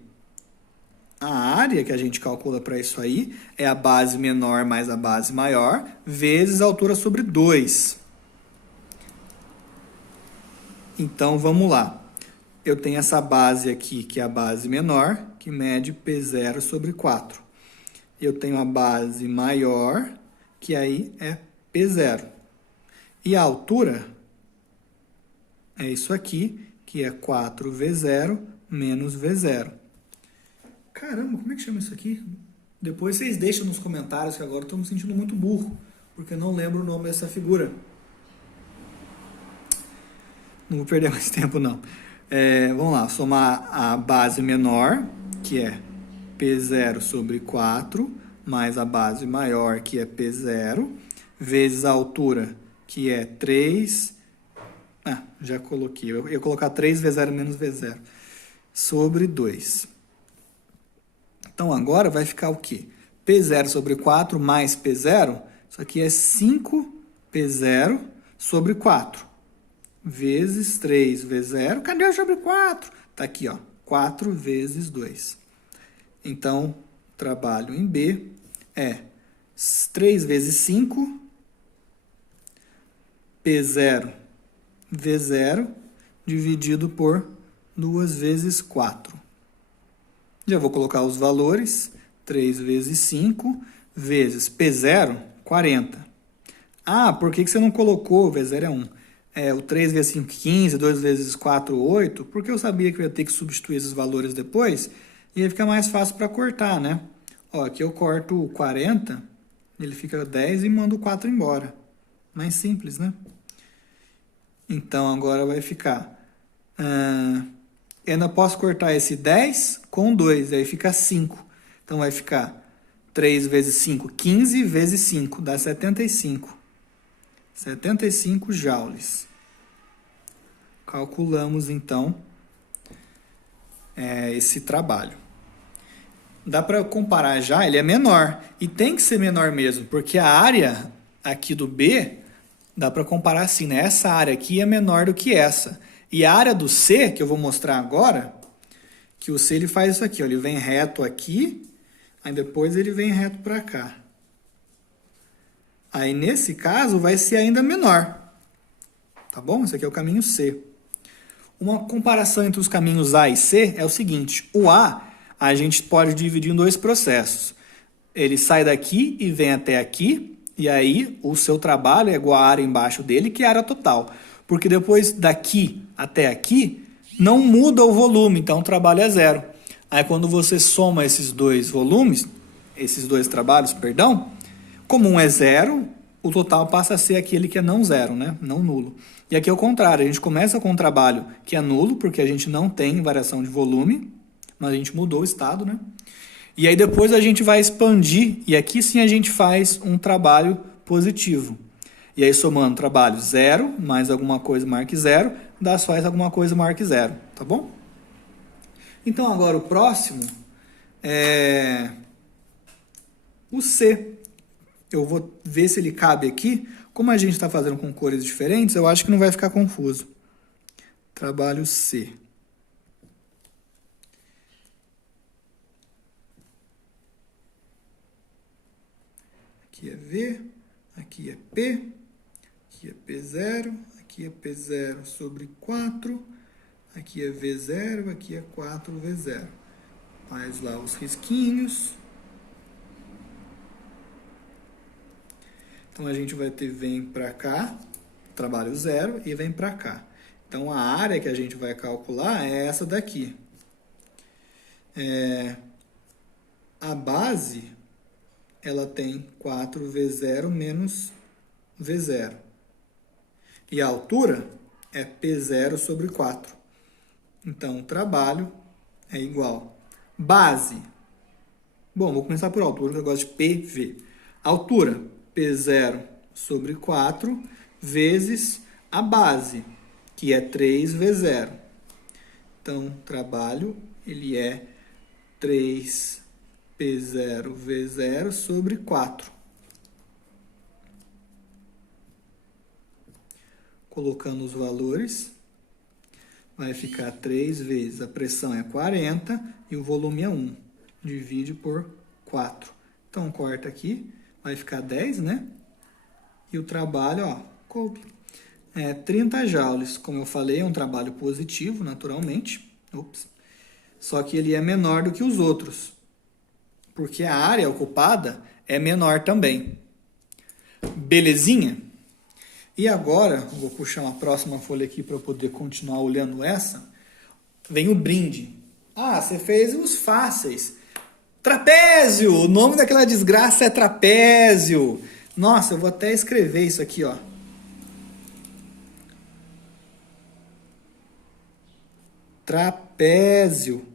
a área que a gente calcula para isso aí é a base menor mais a base maior, vezes a altura sobre 2. Então, vamos lá. Eu tenho essa base aqui, que é a base menor, que mede P0 sobre 4. Eu tenho a base maior, que aí é P0. E a altura é isso aqui, que é 4V0 menos V0. Caramba, como é que chama isso aqui? Depois vocês deixam nos comentários, que agora eu estou me sentindo muito burro, porque eu não lembro o nome dessa figura. Não vou perder mais tempo, não. Vamos lá, somar a base menor, que é P0 sobre 4, mais a base maior, que é P0, vezes a altura, que é 3... já coloquei. Eu ia colocar 3V0 menos V0, sobre 2. Então, agora vai ficar o quê? P0 sobre 4 mais P0, isso aqui é 5P0 sobre 4, vezes 3V0. Cadê o sobre 4? Está aqui, ó, 4 vezes 2. Então, trabalho em B é 3 vezes 5, P0, V0, dividido por 2 vezes 4. Já vou colocar os valores. 3 vezes 5, vezes P0, 40. Por que você não colocou? V0 é 1. O 3 vezes 5, 15, 2 vezes 4, 8, porque eu sabia que eu ia ter que substituir esses valores depois, e ia ficar mais fácil para cortar, né? Ó, aqui eu corto 40, ele fica 10 e mando o 4 embora. Mais simples, né? Então, agora vai ficar... eu ainda posso cortar esse 10 com 2, aí fica 5. Então, vai ficar 3 vezes 5, 15 vezes 5, dá 75. 75 joules. Calculamos, então, esse trabalho. Dá para comparar já, ele é menor. E tem que ser menor mesmo, porque a área aqui do B, dá para comparar assim, né? Essa área aqui é menor do que essa. E a área do C, que eu vou mostrar agora, que o C ele faz isso aqui, ó, ele vem reto aqui, aí depois ele vem reto para cá. Aí, nesse caso, vai ser ainda menor. Tá bom? Esse aqui é o caminho C. Uma comparação entre os caminhos A e C é o seguinte. O A gente pode dividir em dois processos. Ele sai daqui e vem até aqui, e aí o seu trabalho é igual à área embaixo dele, que é a área total. Porque depois daqui até aqui, não muda o volume, então o trabalho é zero. Aí quando você soma esses dois volumes, esses dois trabalhos, perdão, como um é zero, o total passa a ser aquele que é não zero, né? Não nulo. E aqui é o contrário, a gente começa com um trabalho que é nulo, porque a gente não tem variação de volume, mas a gente mudou o estado, né? E aí depois a gente vai expandir, e aqui sim a gente faz um trabalho positivo. E aí somando trabalho zero, mais alguma coisa marque zero, faz alguma coisa marque zero, tá bom? Então agora o próximo é o C. Eu vou ver se ele cabe aqui. Como a gente está fazendo com cores diferentes, eu acho que não vai ficar confuso. Trabalho C. Aqui é V, aqui é P, aqui é P0, aqui é P0 sobre 4, aqui é V0, aqui é 4V0. Faz lá os risquinhos. Então, a gente vai ter vem para cá, trabalho zero, e vem para cá. Então, a área que a gente vai calcular é essa daqui. A base, ela tem 4V0 menos V0. E a altura é P0 sobre 4. Então, o trabalho é igual. Base. Bom, vou começar por altura, que eu gosto de PV. Altura, P0 sobre 4, vezes a base, que é 3V0. Então, trabalho, ele é 3P0V0 sobre 4. Colocando os valores, vai ficar 3 vezes, a pressão é 40 e o volume é 1. Divide por 4. Então, corta aqui, vai ficar 10, né? E o trabalho, ó, coube. 30 joules, como eu falei, é um trabalho positivo, naturalmente. Ops. Só que ele é menor do que os outros, porque a área ocupada é menor também. Belezinha? E agora, vou puxar uma próxima folha aqui para eu poder continuar olhando essa. Vem o brinde. Ah, você fez os fáceis. Trapézio! O nome daquela desgraça é trapézio. Nossa, eu vou até escrever isso aqui, ó. Trapézio.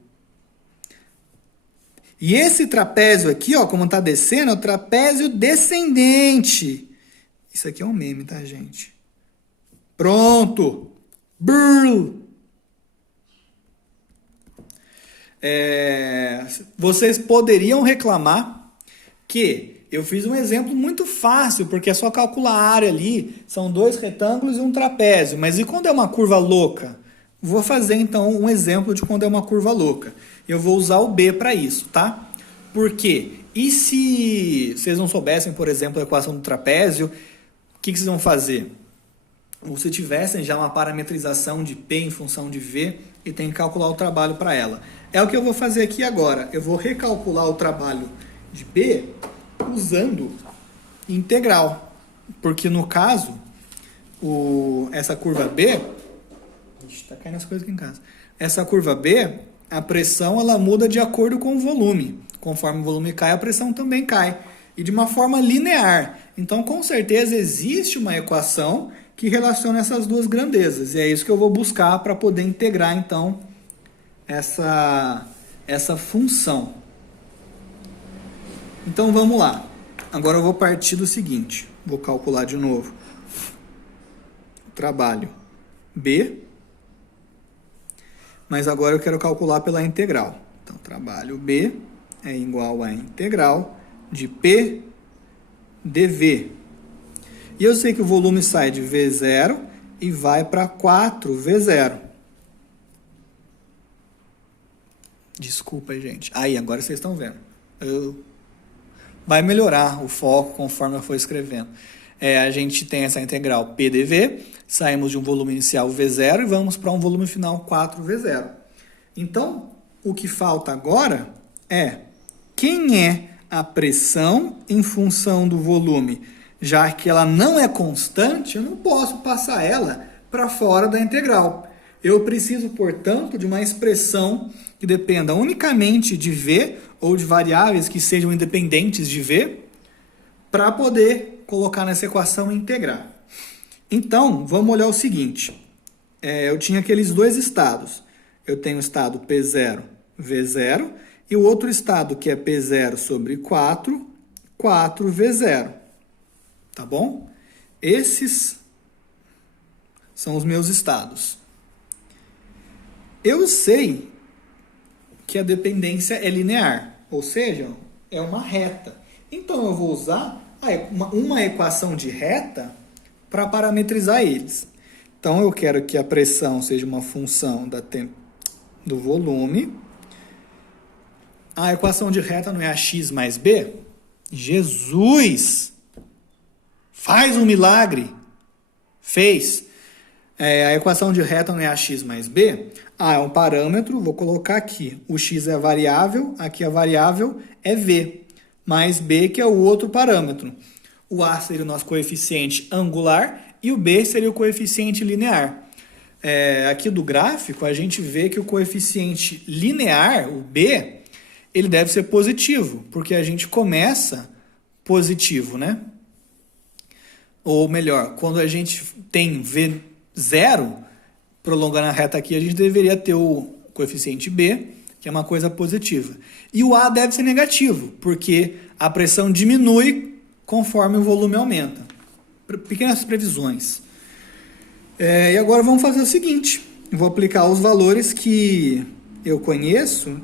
E esse trapézio aqui, ó, como tá descendo, é o trapézio descendente. Isso aqui é um meme, tá, gente? Pronto! Brrr. Vocês poderiam reclamar que eu fiz um exemplo muito fácil, porque é só calcular a área ali, são 2 retângulos e um trapézio. Mas e quando é uma curva louca? Vou fazer, então, um exemplo de quando é uma curva louca. Eu vou usar o B para isso, tá? Por quê? E se vocês não soubessem, por exemplo, a equação do trapézio, o que vocês vão fazer? Ou se tivessem já uma parametrização de P em função de V e tem que calcular o trabalho para ela. É o que eu vou fazer aqui agora. Eu vou recalcular o trabalho de B usando integral. Porque no caso, essa curva B... Tá caindo as coisas aqui em casa. Essa curva B, a pressão ela muda de acordo com o volume. Conforme o volume cai, a pressão também cai. E de uma forma linear. Então, com certeza, existe uma equação que relaciona essas duas grandezas. E é isso que eu vou buscar para poder integrar, então, essa função. Então vamos lá. Agora eu vou partir do seguinte. Vou calcular de novo. Trabalho B. Mas agora eu quero calcular pela integral. Então, trabalho B é igual a integral de P dV. E eu sei que o volume sai de V0 e vai para 4V0. Desculpa aí, gente. Aí, agora vocês estão vendo. Vai melhorar o foco conforme eu for escrevendo. A gente tem essa integral PdV, saímos de um volume inicial V0 e vamos para um volume final 4V0. Então, o que falta agora é quem é a pressão em função do volume. Já que ela não é constante, eu não posso passar ela para fora da integral. Eu preciso, portanto, de uma expressão que dependa unicamente de V ou de variáveis que sejam independentes de V para poder colocar nessa equação e integrar. Então, vamos olhar o seguinte. Eu tinha aqueles dois estados. Eu tenho o estado P0, V0, e o outro estado que é P0 sobre 4, 4V0. Tá bom? Esses são os meus estados. Eu sei que a dependência é linear, ou seja, é uma reta. Então, eu vou usar uma equação de reta para parametrizar eles. Então, eu quero que a pressão seja uma função do volume. A equação de reta não é ax mais b? Jesus! Faz um milagre! Fez! A equação de reta não é ax mais b? É um parâmetro, vou colocar aqui. O x é a variável, aqui a variável é v, mais b, que é o outro parâmetro. O a seria o nosso coeficiente angular e o b seria o coeficiente linear. Aqui do gráfico, a gente vê que o coeficiente linear, o b, ele deve ser positivo, porque a gente começa positivo, né? Ou melhor, quando a gente tem V0, prolongando a reta aqui, a gente deveria ter o coeficiente B, que é uma coisa positiva. E o A deve ser negativo, porque a pressão diminui conforme o volume aumenta. Pequenas previsões. E agora vamos fazer o seguinte. Vou aplicar os valores que eu conheço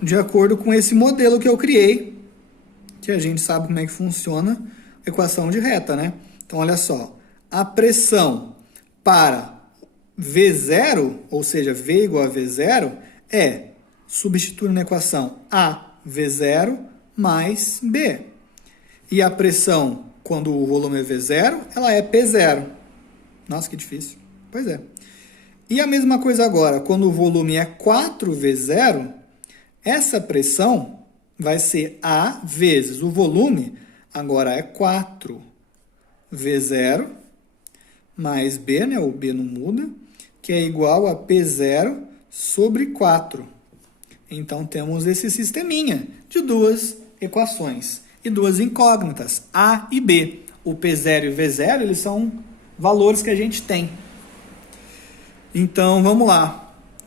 de acordo com esse modelo que eu criei, que a gente sabe como é que funciona a equação de reta, né? Então, olha só. A pressão para V0, ou seja, V igual a V0, substituir na equação A, V0 mais B. E a pressão, quando o volume é V0, ela é P0. Nossa, que difícil. Pois é. E a mesma coisa agora, quando o volume é 4V0, essa pressão vai ser A vezes o volume, agora é 4V0 mais B, né? O B não muda, que é igual a P0 sobre 4. Então, temos esse sisteminha de duas equações e duas incógnitas, A e B. O P0 e o V0, eles são valores que a gente tem. Então, vamos lá.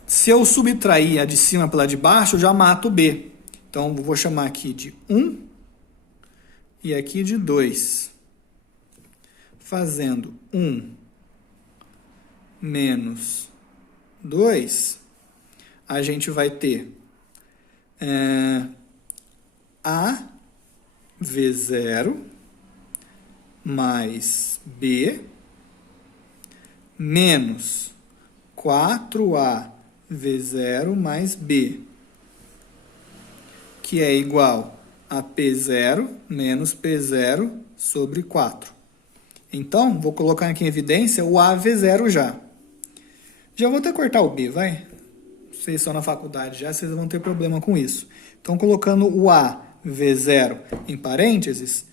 Se eu subtrair a de cima pela de baixo, eu já mato o B. Então, vou chamar aqui de 1 e aqui de 2. Fazendo 1 menos 2, a gente vai ter A V0 mais B menos 4A V0 mais B, que é igual a P0 menos P0 sobre 4. Então, vou colocar aqui em evidência o AV0 já. Já vou até cortar o B, vai? Vocês estão na faculdade já, vocês vão ter problema com isso. Então, colocando o AV0 em parênteses,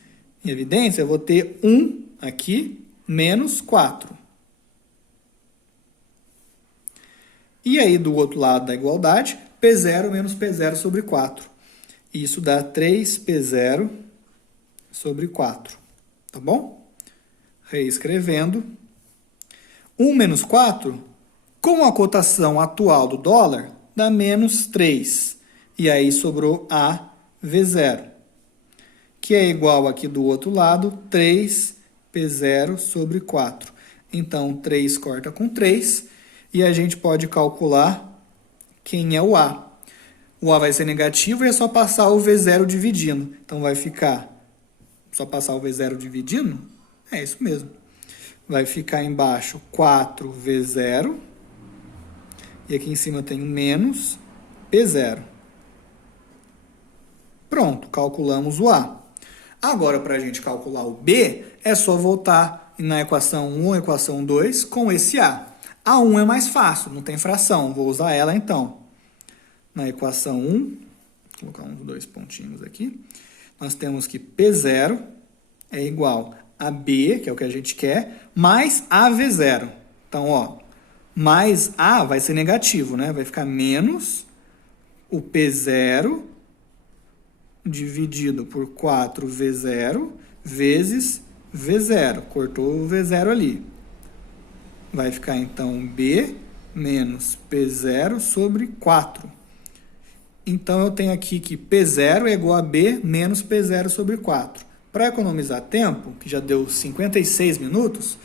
em evidência, eu vou ter 1 aqui menos 4. E aí, do outro lado da igualdade, P0 menos P0 sobre 4. Isso dá 3P0 sobre 4. Tá bom? Reescrevendo. 1 menos 4, com a cotação atual do dólar, dá menos 3. E aí sobrou A V0. que é igual aqui do outro lado, 3P0 sobre 4. Então, 3 corta com 3, e a gente pode calcular quem é o A. O A vai ser negativo e é só passar o V0 dividindo. Então, vai ficar, só passar o V0 dividindo? É isso mesmo. Vai ficar embaixo 4V0, e aqui em cima tem menos P0. Pronto, calculamos o A. Agora, para a gente calcular o B, é só voltar na equação 1, equação 2, com esse A. A 1 é mais fácil, não tem fração, vou usar ela então. Na equação 1, vou colocar uns 2 pontinhos aqui, nós temos que P0 é igual a B, que é o que a gente quer, mais AV0. Então, ó, mais A vai ser negativo, né? Vai ficar menos o P0 dividido por 4V0 vezes V0. Cortou o V0 ali. Vai ficar, então, B menos P0 sobre 4. Então, eu tenho aqui que P0 é igual a B menos P0 sobre 4. Para economizar tempo, que já deu 56 minutos,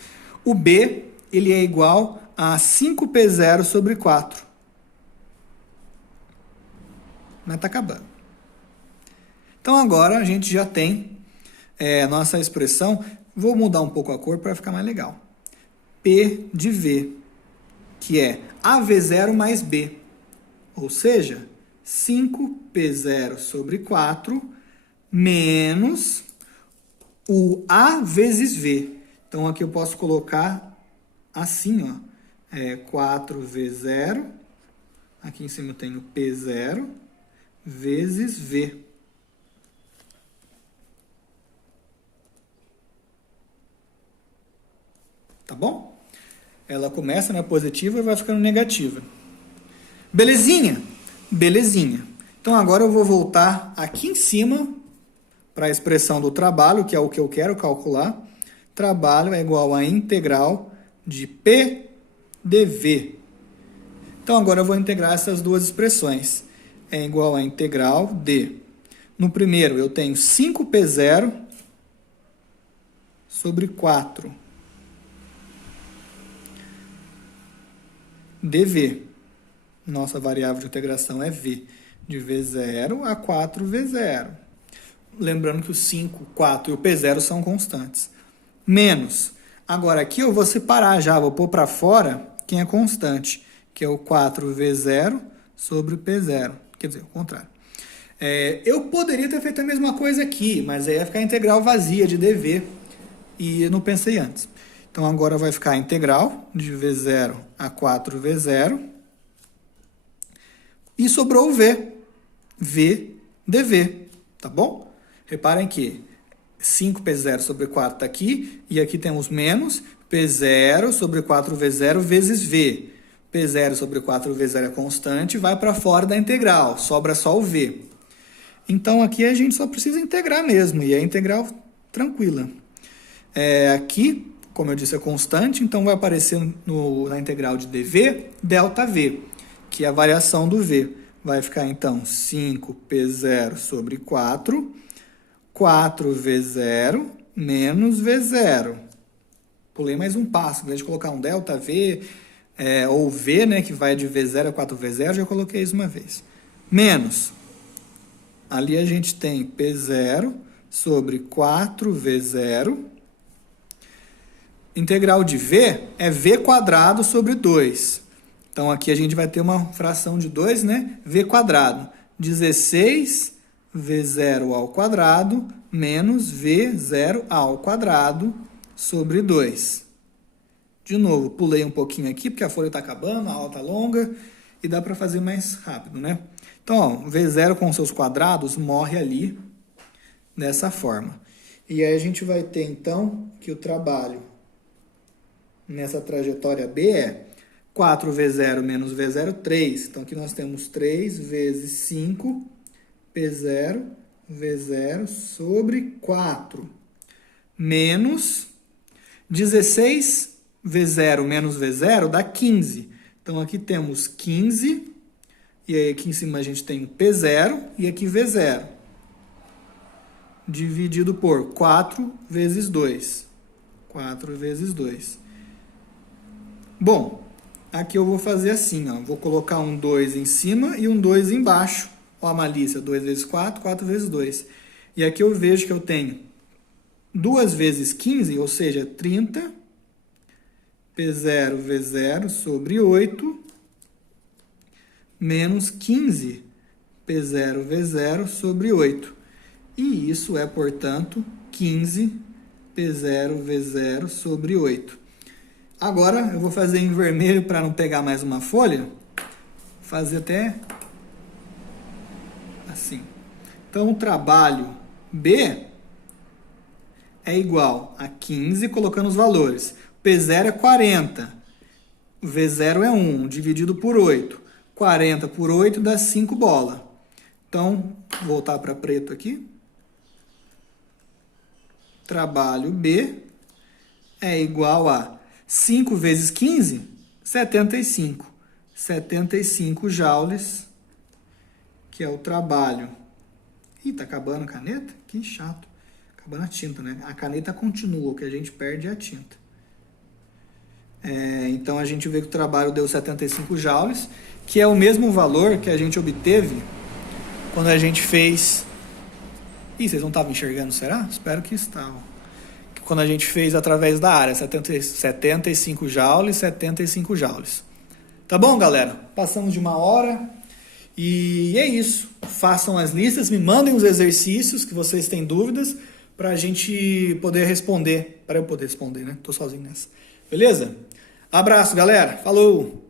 o B ele é igual a 5P0 sobre 4. Mas está acabando. Então, agora a gente já tem nossa expressão. Vou mudar um pouco a cor para ficar mais legal. P de V, que é AV0 mais B. Ou seja, 5P0 sobre 4 menos o A vezes V. Então, aqui eu posso colocar assim, ó. 4V0. Aqui em cima eu tenho P0 vezes V. Tá bom? Ela começa na positiva e vai ficando negativa. Belezinha? Belezinha. Então, agora eu vou voltar aqui em cima para a expressão do trabalho, que é o que eu quero calcular. Trabalho é igual a integral de P dV. Então, agora eu vou integrar essas duas expressões. É igual a integral de... No primeiro, eu tenho 5P0 sobre 4 dV. Nossa variável de integração é V. De V0 a 4V0. Lembrando que o 5, 4 e o P0 são constantes. Menos. Agora aqui eu vou separar já, vou pôr para fora quem é constante, que é o 4V0 sobre o P0. Quer dizer, o contrário. Eu poderia ter feito a mesma coisa aqui, mas aí ia ficar a integral vazia de dV e eu não pensei antes. Então agora vai ficar a integral de V0 a 4V0 e sobrou o V. V dV, tá bom? Reparem que 5P0 sobre 4 está aqui, e aqui temos menos P0 sobre 4V0 vezes V. P0 sobre 4V0 é constante, vai para fora da integral, sobra só o V. Então, aqui a gente só precisa integrar mesmo, e é integral tranquila. Aqui, como eu disse, é constante, então vai aparecer na integral de dV, ΔV, que é a variação do V. Vai ficar, então, 5P0 sobre 4, 4V0 menos V0. Pulei mais um passo, em vez de colocar um ΔV, ou V, né, que vai de V0 a 4V0, já coloquei isso uma vez. Menos. Ali a gente tem P0 sobre 4V0. Integral de V é V quadrado sobre 2. Então, aqui a gente vai ter uma fração de 2, né? V quadrado. 16V0 ao quadrado menos V0 ao quadrado sobre 2. De novo, pulei um pouquinho aqui, porque a folha está acabando, a aula está longa, e dá para fazer mais rápido, né? Então, ó, V0 com seus quadrados morre ali, dessa forma. E aí a gente vai ter, então, que o trabalho nessa trajetória B é 4V0 menos V0, 3. Então, aqui nós temos 3 vezes 5, P0, V0 sobre 4. Menos 16V0 menos V0 dá 15. Então, aqui temos 15. E aí, aqui em cima a gente tem P0 e aqui V0. dividido por 4 vezes 2. 4 vezes 2. Bom, aqui eu vou fazer assim, ó. Vou colocar um 2 em cima e um 2 embaixo. Ó a malícia, 2 vezes 4, 4 vezes 2. E aqui eu vejo que eu tenho 2 vezes 15, ou seja, 30, P0 V0 sobre 8, menos 15, P0 V0 sobre 8. E isso é, portanto, 15, P0 V0 sobre 8. Agora, eu vou fazer em vermelho para não pegar mais uma folha. Vou fazer até assim. Então, o trabalho B é igual a 15, colocando os valores. P0 é 40. V0 é 1, dividido por 8. 40 por 8 dá 5 bolas. Então, vou voltar para preto aqui. Trabalho B é igual a 5 vezes 15, 75. 75 joules, que é o trabalho. Ih, tá acabando a caneta? Que chato. Acabando a tinta, né? A caneta continua, o que a gente perde é a tinta. Então, a gente vê que o trabalho deu 75 joules, que é o mesmo valor que a gente obteve quando a gente fez... Ih, vocês não estavam enxergando, será? Espero que estavam. Quando a gente fez através da área, 75 joules, 75 joules. Tá bom, galera? Passamos de 1 hora e é isso. Façam as listas, me mandem os exercícios que vocês têm dúvidas para a gente poder responder. Para eu poder responder, né? Tô sozinho nessa. Beleza? Abraço, galera. Falou!